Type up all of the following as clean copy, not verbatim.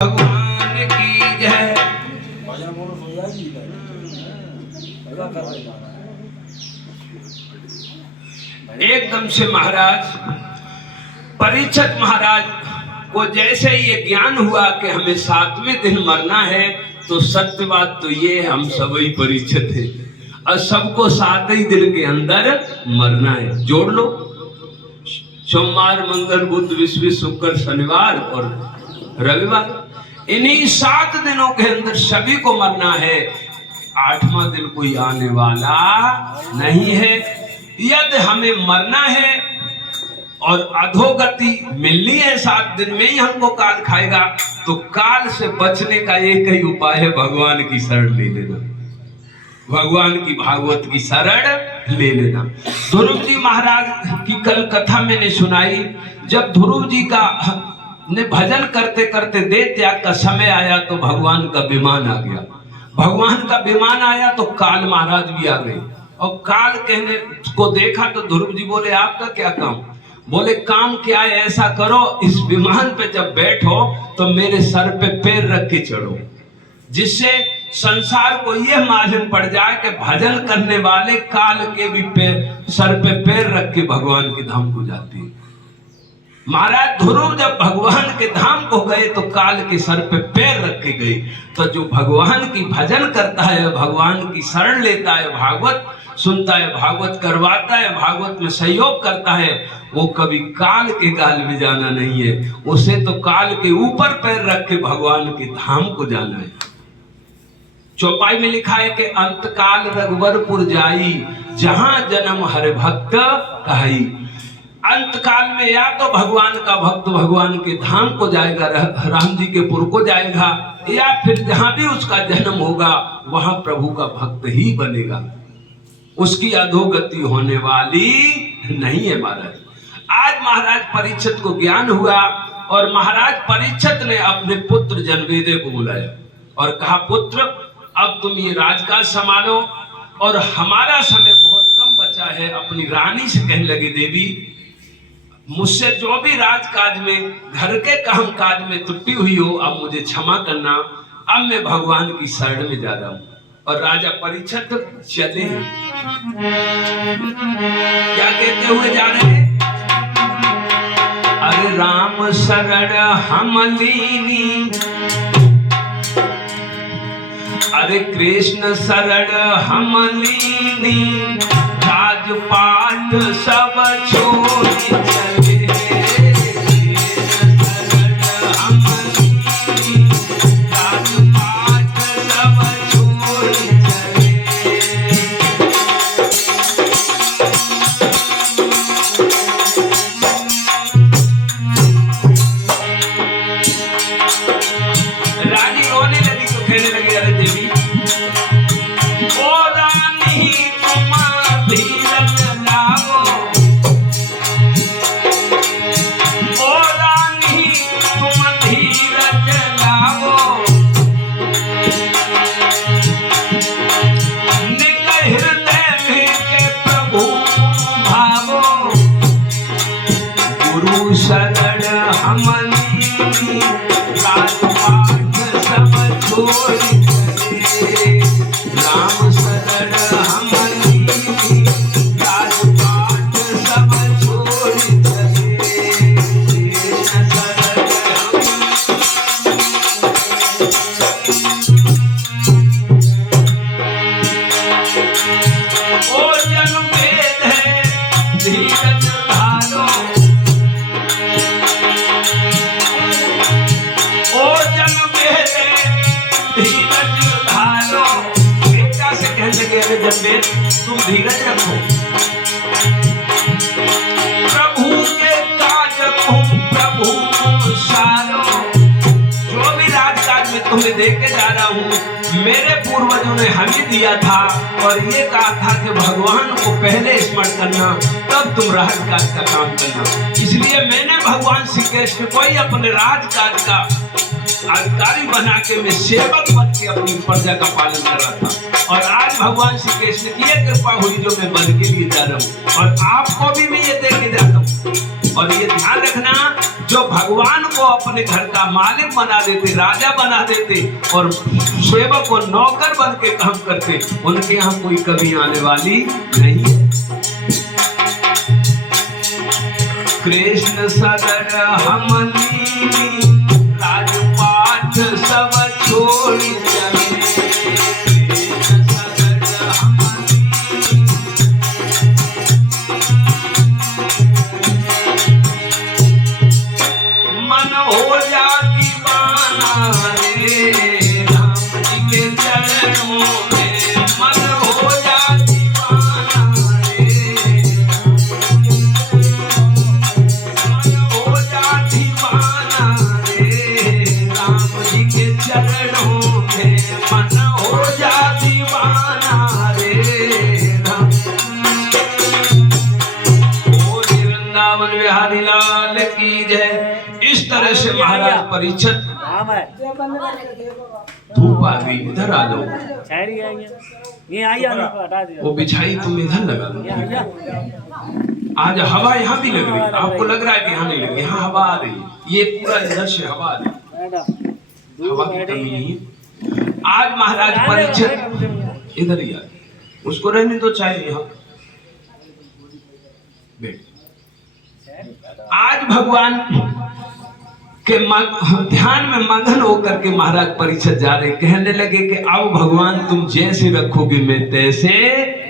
भगवान की जय। एकदम से महाराज परीक्षित महाराज को जैसे ये ज्ञान हुआ कि हमें 7वें दिन मरना है, तो सत्य बात तो ये हम सभी परीक्षित हैं और सबको 7 ही दिन के अंदर मरना है। जोड़ लो, सोमवार, मंगल, बुध, विश्व, शुक्र, शनिवार और रविवार, इन्हीं 7 दिनों के अंदर सभी को मरना है। 8वां दिन कोई आने वाला नहीं है। यदि हमें मरना है और अधोगति मिलनी है, 7 दिन में ही हमको काल खाएगा, तो काल से बचने का एक ही उपाय है, भगवान की शरण ले लेना, भगवान की भागवत की शरण ले लेना। ध्रुव जी महाराज की कल कथा मैंने सुनाई। जब ध्रुव जी का ने भजन करते करते देह त्याग का समय आया तो भगवान का विमान आ गया। भगवान का विमान आया तो काल महाराज भी आ गए और काल कहने को देखा तो ध्रुव जी बोले, आपका क्या काम? बोले, काम क्या है, ऐसा करो, इस विमान पे जब बैठो तो मेरे सर पे पैर रख के चढ़ो, जिससे संसार को यह मालूम पड़ जाए कि भजन करने वाले काल के भी सर पे पैर रख के भगवान के धाम को जाते हैं। महाराज ध्रुव जब भगवान के धाम को गए तो काल के सर पे पैर रख के गए। तो जो भगवान की भजन करता है, भगवान की शरण लेता है, भागवत सुनता है, भागवत करवाता है, भागवत में सहयोग करता है, वो कभी काल के गाल में जाना नहीं है। उसे तो काल के ऊपर पैर रख के भगवान के धाम को जाना है। चौपाई में लिखा है कि अंतकाल रघुवरपुर जाई, जहां जन्म हरि भक्त कहाई। अंतकाल में या तो भगवान का भक्त भगवान के धाम को जाएगा, राम जी के पुर को जाएगा, या फिर जहां भी उसका जन्म होगा वहां प्रभु का भक्त ही बनेगा, उसकी अधोगति होने वाली नहीं है। महाराज आज महाराज परीक्षित को ज्ञान हुआ और महाराज परीक्षित ने अपने पुत्र जनमेजय को बुलाया और कहा, पुत्र अब तुम ये राजकाज संभालो और हमारा समय बहुत कम बचा है। अपनी रानी से कहने लगे, देवी मुझसे जो भी राजकाज में, घर के काम काज में त्रुटि हुई हो, अब मुझे क्षमा करना, अब मैं भगवान की शरण में जा रहा हूं। और राजा परीक्षित चले हैं, क्या कहते हुए जा रहे हैं? अरे राम शरण हम लीनी, अरे कृष्ण शरण हम लीनी, राजपाट सब छोड़ चले। रानी रोने लगी तो कहने लगे, अरे देवी ओ रानी तुम धीरज लाओ, ओ रानी तुम धीरज लाओ, निक हृदय में के प्रभु भावो, गुरु शरण हम लीनी, राजपाट सब छोड़ चले। राम शरण हम लीनी, राजपाट सब छोड़ चले। कृष्ण शरण ओ जनमेद है धीरज धारो, ओ जनमेद धीरज धारो। बेटा से कहने लगे, अरे जनमेद तुम धीरज रखो, प्रभु के काज तुम प्रभु सारो। जो भी राजकाज में तुम्हें देके जा रहा हूँ, मेरे पूर्वजों ने हमें दिया था और ये कहा था कि भगवान को पहले स्मरण करना, तब तुम राजकाज का काम करना। इसलिए मैंने भगवान श्री कृष्ण को ही अपने राजकाज का अधिकारी बना के, मैं सेवक बन के अपनी प्रजा का पालन कर रहा था। और आज भगवान श्री कृष्ण की ये कृपा हुई जो मैं बन के लिए जा रहा हूँ, और आपको भी मैं ये दे के जाता हूँ। और ये ध्यान रखना, जो भगवान को अपने घर का मालिक बना देते, राजा बना देते, और सेवक को नौकर बन के काम करते, उनके यहाँ कोई कमी आने वाली नहीं है। कृष्ण सगर हम लीनी, राजपाट सब छोड़ चले। कृष्ण सगर हम लीनी, मन हो जा दीवाना रे, राम जी के चरणों में मन हो जा दीवाना रे, मन हो जा दीवाना रे, राम जी के चरणों में मन हो जा दीवाना रे, राम। ओ वृंदावन बिहारी लाल की जय। इस तरह से महाराज परीक्षित, धूप आ गई, इधर आ लो, वो बिछाई तुम इधर लगा लो। आज हवा यहाँ भी लग रही है, आपको लग रहा है कि यहाँ नहीं लग रही, यहाँ हवा आ रही है, ये पूरा इधर से हवा आ रही है, हवा की कमी नहीं है। आज महाराज परीक्षित इधर ही आ, उसको रहने दो, चाहे यहाँ बैठ। आज भगवान के ध्यान में मगन होकर के महाराज परीक्षित जा रहे, कहने लगे कि आओ भगवान, तुम जैसे रखोगे मैं तैसे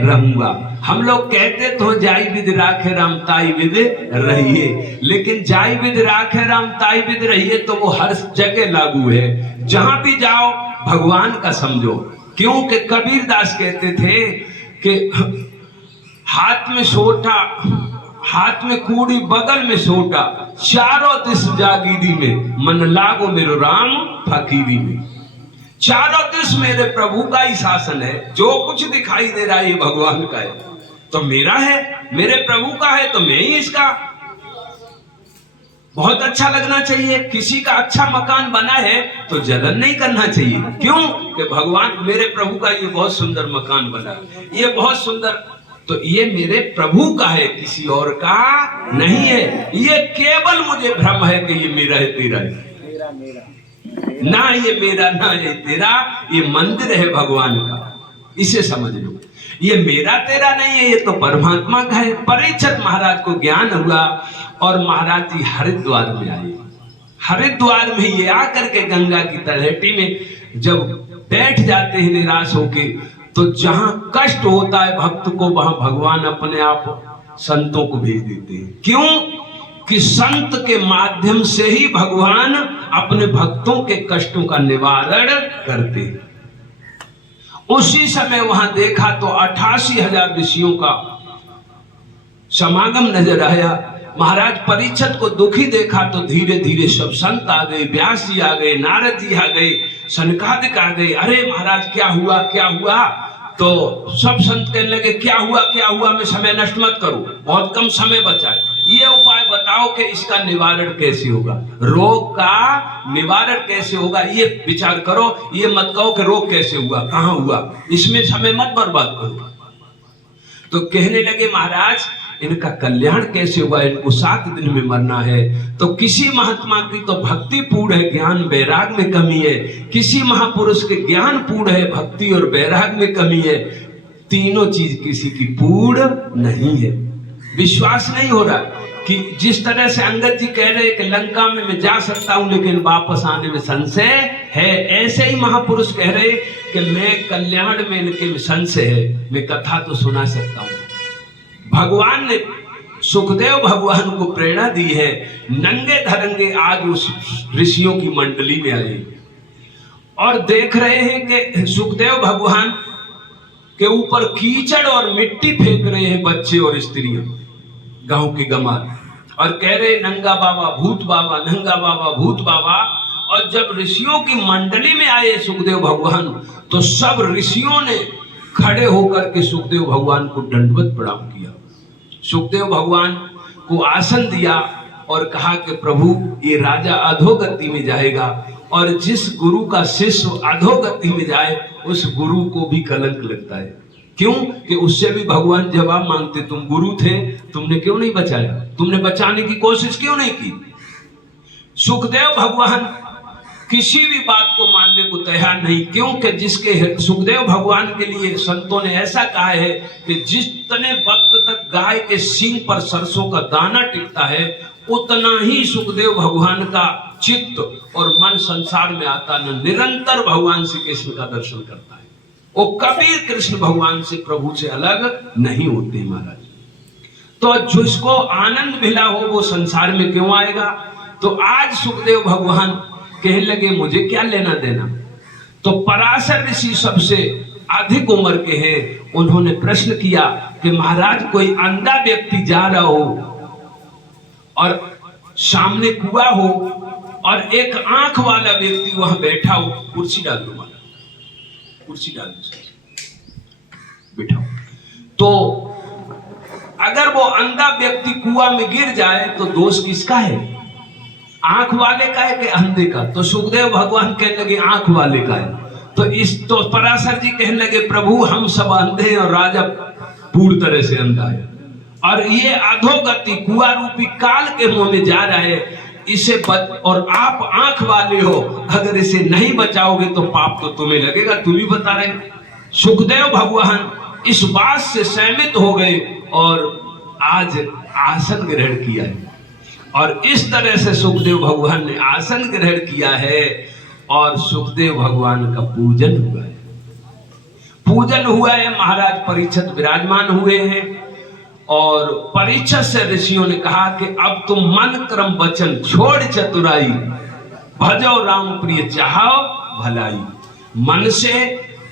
रहूंगा। हम लोग कहते तो जाई विद राखे राम ताई विद रहिए, लेकिन जाई विद राखे राम ताई विद रहिए तो वो हर जगह लागू है। जहां भी जाओ भगवान का समझो, क्योंकि कबीर दास कहते थे कि हाथ में सोटा, हाथ में कूड़ी, बगल में सोटा, चारों दिस जागीरी में, मन लागो मेरो राम फकीरी में। चारों दिस मेरे प्रभु का ही शासन है, जो कुछ दिखाई दे रहा है ये भगवान का है, तो मेरा है, मेरे प्रभु का है, तो मैं ही इसका। बहुत अच्छा लगना चाहिए, किसी का अच्छा मकान बना है तो जलन नहीं करना चाहिए, क्यों कि भगवान मेरे प्रभु का ये बहुत सुंदर मकान बना, ये बहुत सुंदर, तो ये मेरे प्रभु का है, किसी और का नहीं है। ये केवल मुझे भ्रम है कि ये मेरा है, तेरा है, ना ये मेरा ना ये तेरा, ये मंदिर है भगवान का, इसे समझ लो। ये मेरा तेरा नहीं है, ये तो परमात्मा का है। परीक्षित महाराज को ज्ञान हुआ और महाराज जी हरिद्वार में आए। हरिद्वार में ये आकर के गंगा की तलहटी में जब बैठ जाते हैं निराश होके, तो जहां कष्ट होता है भक्त को, वहां भगवान अपने आप संतों को भेज देते हैं। क्यों कि संत के माध्यम से ही भगवान अपने भक्तों के कष्टों का निवारण करते हैं। उसी समय वहां देखा तो 88,000 ऋषियों का समागम नजर आया। महाराज परीक्षित को दुखी देखा तो धीरे धीरे सब संत आ गए, व्यास जी आ गए, नारद जी आ गए, सनकादिक आ गए। अरे महाराज क्या हुआ क्या हुआ? तो सब संत कहने लगे क्या हुआ, मैं समय नष्ट मत करो, बहुत कम समय बचा है, ये उपाय बताओ कि इसका निवारण कैसे होगा, रोग का निवारण कैसे होगा, ये विचार करो, ये मत कहो कि रोग कैसे हुआ, कहाँ हुआ, इसमें समय मत बर्बाद करो। तो कहने लगे महाराज इनका कल्याण कैसे होगा, इनको 7 दिन में मरना है। तो किसी महात्मा की तो भक्ति पूर्ण है, ज्ञान वैराग में कमी है, किसी महापुरुष के ज्ञान पूर्ण है, भक्ति और वैराग में कमी है, तीनों चीज किसी की पूर्ण नहीं है। विश्वास नहीं हो रहा कि जिस तरह से अंगद जी कह रहे कि लंका में मैं जा सकता हूं लेकिन वापस आने में संशय है, ऐसे ही महापुरुष कह रहे कि मैं कल्याण में इनके संशय है, मैं कथा तो सुना सकता हूं। भगवान ने सुखदेव भगवान को प्रेरणा दी है, नंगे धरंगे आज उस ऋषियों की मंडली में आए और देख रहे हैं कि सुखदेव भगवान के ऊपर कीचड़ और मिट्टी फेंक रहे हैं बच्चे और स्त्रियां, गांव के गमार, और कह रहे नंगा बाबा भूत बाबा, नंगा बाबा भूत बाबा। और जब ऋषियों की मंडली में आए सुखदेव भगवान तो सब ऋषियों ने खड़े होकर के सुखदेव भगवान को दंडवत प्रणाम किया, सुखदेव भगवान को आसन दिया और कहा कि प्रभु ये राजा अधोगति में जाएगा और जिस गुरु का शिष्य अधोगति में जाए उस गुरु को भी कलंक लगता है। क्यों? कि उससे भी भगवान जवाब मांगते, तुम गुरु थे, तुमने क्यों नहीं बचाया, तुमने बचाने की कोशिश क्यों नहीं की। सुखदेव भगवान किसी भी बात को मानने को तैयार नहीं, क्योंकि जिसके सुखदेव भगवान के लिए संतों ने ऐसा कहा है कि जितने वक्त तक गाय के सींग पर सरसों का दाना टिकता है उतना ही सुखदेव भगवान का चित्त और मन संसार में आता न निरंतर भगवान श्री कृष्ण का दर्शन करता है। वो कभी कृष्ण भगवान से प्रभु से अलग नहीं होते महाराज। तो जिसको आनंद मिला हो वो संसार में क्यों आएगा। तो आज सुखदेव भगवान कहने लगे मुझे क्या लेना देना। तो पराशर ऋषि सबसे अधिक उम्र के हैं, उन्होंने प्रश्न किया कि महाराज कोई अंधा व्यक्ति जा रहा हो और सामने कुआं हो और एक आंख वाला व्यक्ति वहां बैठा हो, कुर्सी डाल दो महाराज, कुर्सी डाल दो, बैठाओ। तो अगर वो अंधा व्यक्ति कुआं में गिर जाए तो दोष किसका है, आंख वाले का है कि अंधे का। तो सुखदेव भगवान कहने लगे आंख वाले का है। तो पराशर जी कहने लगे प्रभु हम सब अंधे और राजा पूर्ण तरह से अंधा है और ये अधोगति कुआं रूपी काल के मुंह में जा रहा है, इसे और आप आंख वाले हो, अगर इसे नहीं बचाओगे तो पाप तो तुम्हें लगेगा, तुम ही बता रहे। सुखदेव भगवान इस बात से सहमत हो गए और आज आसन ग्रहण किया है। और इस तरह से सुखदेव भगवान ने आसन ग्रहण किया है और सुखदेव भगवान का पूजन हुआ है। पूजन हुआ है, महाराज परीक्षित विराजमान हुए हैं और परीक्षित से ऋषियों ने कहा कि अब तुम मन क्रम वचन छोड़ चतुराई, भजो राम प्रिय चाहो भलाई। मन से,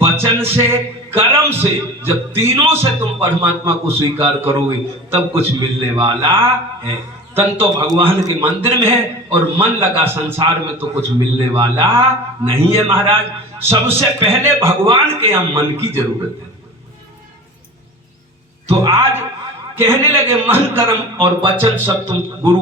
वचन से, कर्म से, जब तीनों से तुम परमात्मा को स्वीकार करोगे तब कुछ मिलने वाला है। तन तो भगवान के मंदिर में है और मन लगा संसार में तो कुछ मिलने वाला नहीं है महाराज। सबसे पहले भगवान के यहाँ मन की जरूरत है। तो आज कहने लगे मन कर्म और वचन सब तुम गुरु